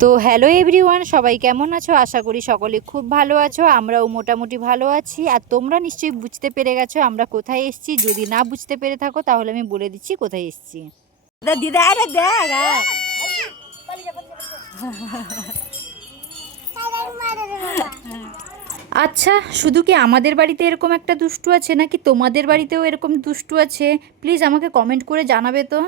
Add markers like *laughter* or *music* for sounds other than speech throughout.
তো hello everyone সবাই কেমন আছো? আশা করি সকলে খুব ভালো আছো আমরাও মোটামুটি ভালো আছি। আর তোমরা নিশ্চয়ই বুঝতে পেরে গেছো আমরা কোথায় এসছি। যদি না বুঝতে পেরে থাকো তাহলে আমি বলে দিচ্ছি কোথায় এসছি। দিদা আরে দেখ *laughs* আচ্ছা শুধু কি আমাদের বাড়িতে এরকম একটা দুষ্টু আছে নাকি তোমাদের বাড়িতেও এরকম দুষ্টু আছে? প্লিজ আমাকে কমেন্ট করে জানাবে তো।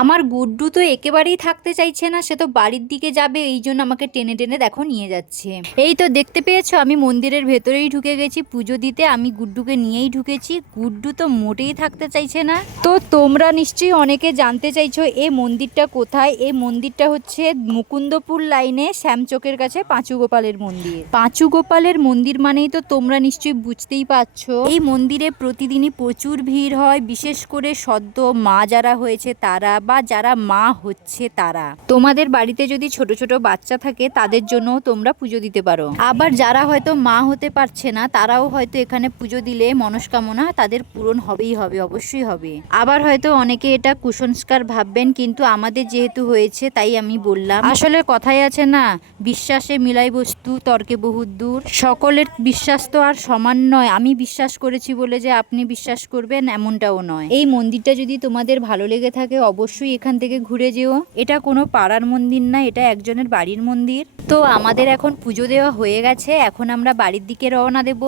আমার গুড্ডু তো একেবারেই থাকতে চাইছে না, সে তো বাড়ির দিকে যাবে, এই জন্য আমাকে টেনে টেনে দেখো নিয়ে যাচ্ছে। এই তো দেখতে পেয়েছ, আমি মন্দিরের ভেতরেই ঢুকে গেছি, পুজো দিতে আমি গুড্ডুকে নিয়েই ঢুকেছি। গুড্ডু তো মোটেই থাকতে চাইছে না। তো তোমরা নিশ্চয়ই অনেকে জানতে চাইছো এই মন্দিরটা কোথায়? এই মন্দিরটা হচ্ছে মুকুন্দপুর লাইনে শ্যামচকের কাছে পাঁচু গোপালের মন্দির। পাঁচু গোপালের মন্দির মানেই তো তোমরা নিশ্চয়ই বুঝতেই পারছ। এই মন্দিরে প্রতিদিনই প্রচুর ভিড় হয়, বিশেষ করে সদ্য মা যারা হয়েছে তারা বা যারা মা হচ্ছে তারা। তোমাদের বাড়িতে যদি ছোট ছোট বাচ্চা থাকে, তাদের জন্য তোমরা পুজো দিতে পারো। আবার যারা হয়তো মা হতে পারছে না, তারাও হয়তো এখানে পুজো দিলে মনস্কামনা তাদের পূরণ হবেই হবে, অবশ্যই হবে। আবার হয়তো অনেকে এটা কুসংস্কার ভাববেন, কিন্তু আমাদের যেহেতু হয়েছে, তাই আমি বললাম। আসলে কথাই আছে না, বিশ্বাসে মিলাই বস্তু, তর্কে বহুত দূর। সকলের বিশ্বাস তো আর সমান নয়। আমি বিশ্বাস করেছি বলে যে আপনি বিশ্বাস করবেন, এমনটাও নয়। এই মন্দিরটা যদি তোমাদের ভালো লেগে থাকে, অবশ্যই এখান থেকে ঘুরে যেও। এটা কোনো পাড়ার মন্দির না, এটা একজনের বাড়ির মন্দির। তো আমাদের এখন পুজো দেওয়া হয়ে গেছে। এখন আমরা বাড়ির দিকে রওনা দেব।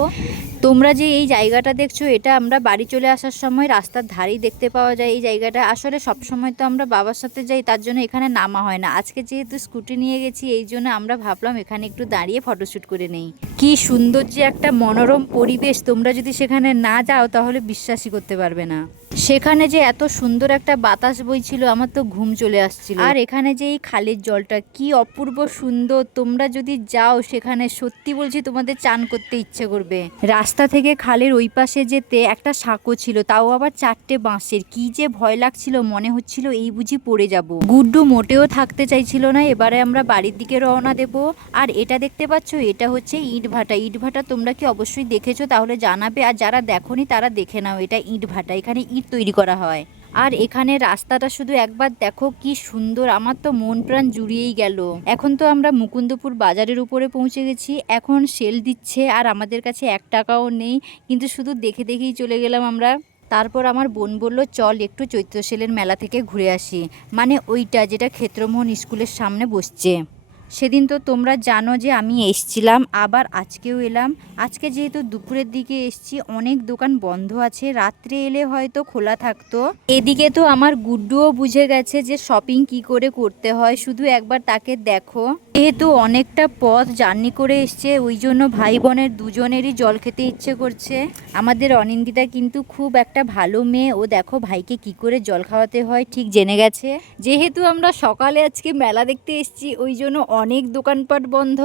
তোমরা যে এই জায়গাটা দেখছ, এটা আমরা বাড়ি চলে আসার সময় রাস্তার ধারেই দেখতে পাওয়া যায় এই জায়গাটা। আসলে সব সময় তো আমরা বাবার সাথে যাই, তার জন্য এখানে নামা হয় না। আজকে যেহেতু স্কুটি নিয়ে গেছি, এই জন্য আমরা ভাবলাম এখানে একটু দাঁড়িয়ে ফটোশ্যুট করে নেই। কি সুন্দর যে একটা মনোরম পরিবেশ, তোমরা যদি সেখানে না যাও তাহলে বিশ্বাসই করতে পারবে না। সেখানে যে এত সুন্দর একটা বাতাস বইছিল, আমার তো ঘুম চলে আসছিল। আর এখানে যে এই খালের জলটা, কি অপূর্ব সুন্দর। তোমরা যদি যাও সেখানে, সত্যি বলছি তোমাদের চান করতে ইচ্ছে করবে। রাস্তা থেকে খালের ওই পাশে যেতে একটা সাঁকো ছিল, তাও আবার চারটে বাঁশের। কি যে ভয় লাগছিল, মনে হচ্ছিল এই বুঝি পড়ে যাব। গুড্ডু মোটেও থাকতে চাইছিল না, এবারে আমরা বাড়ির দিকে রওনা দেব। আর এটা দেখতে পাচ্ছ, এটা হচ্ছে ইট ভাটা ইট ভাটা তোমরা কি অবশ্যই দেখেছ, তাহলে জানাবে। আর যারা দেখনি, তারা দেখে নাও, এটা ইটভাটা। এখানে ইট তৈরি করা হয়। আর এখানে রাস্তাটা শুধু একবার দেখো, কি সুন্দর। আমার তো মন প্রাণ জুড়িয়েই গেল। এখন তো আমরা মুকুন্দপুর বাজারের উপরে পৌঁছে গেছি। এখন সেল দিচ্ছে আর আমাদের কাছে এক টাকাও নেই। কিন্তু শুধু দেখে দেখেই চলে গেলাম আমরা। তারপর আমার বোন বলল, চল একটু চৈত্র সেলের মেলা থেকে ঘুরে আসি। মানে ওইটা যেটা ক্ষেত্রমোহন স্কুলের সামনে বসছে। সেদিন তো তোমরা জানো যে আমি এসছিলাম, আবার আজকেও এলাম। আজকে যেহেতু দুপুরের দিকে এসছি, অনেক দোকান বন্ধ আছে, রাত্রে এলে হয়তো খোলা থাকতো। এদিকে তো আমার গুড্ডুও বুঝে গেছে যে শপিং কি করে করতে হয়, শুধু একবার তাকে দেখো। যেহেতু অনেকটা পথ জার্নি করে এসছে ওই জন্য ভাই বোনের দুজনেরই জল খেতে ইচ্ছে করছে। আমাদের অনিন্দিতা কিন্তু খুব একটা ভালো মেয়ে। ও দেখো ভাইকে কি করে জল খাওয়াতে হয় ঠিক জেনে গেছে। যেহেতু আমরা সকালে আজকে মেলা দেখতে এসছি ওই জন্য অনেক দোকানপাট বন্ধ।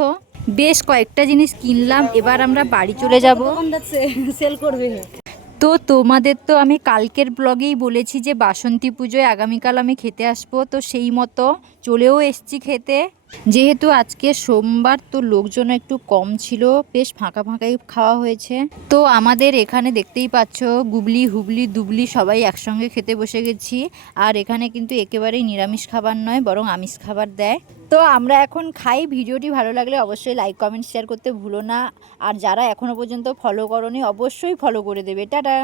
বেশ কয়েকটা জিনিস কিনলাম এবার আমরা বাড়ি চলে যাব। সেল করবে। তো তোমাদের তো আমি কালকের ব্লগেই বলেছি যে বাসন্তী পুজোয় আগামীকাল আমি খেতে আসব তো সেই মতো চলেও এসছি খেতে। যেহেতু আজকে সোমবার, তো লোকজন একটু কম ছিল। বেশ ফাঁকা ফাঁকাই খাওয়া হয়েছে। তো আমাদের এখানে দেখতেই পাচ্ছ, গুবলি, হুবলি, দুবলি সবাই একসঙ্গে খেতে বসে গেছি। আর এখানে কিন্তু একেবারেই নিরামিষ খাবার নয়, বরং আমিষ খাবার দেয়। তো আমরা এখন খাই। ভিডিওটি ভালো লাগলে অবশ্যই লাইক, কমেন্ট, শেয়ার করতে ভুলো না। আর যারা এখনও পর্যন্ত ফলো করনি, অবশ্যই ফলো করে দেবে। টাটা!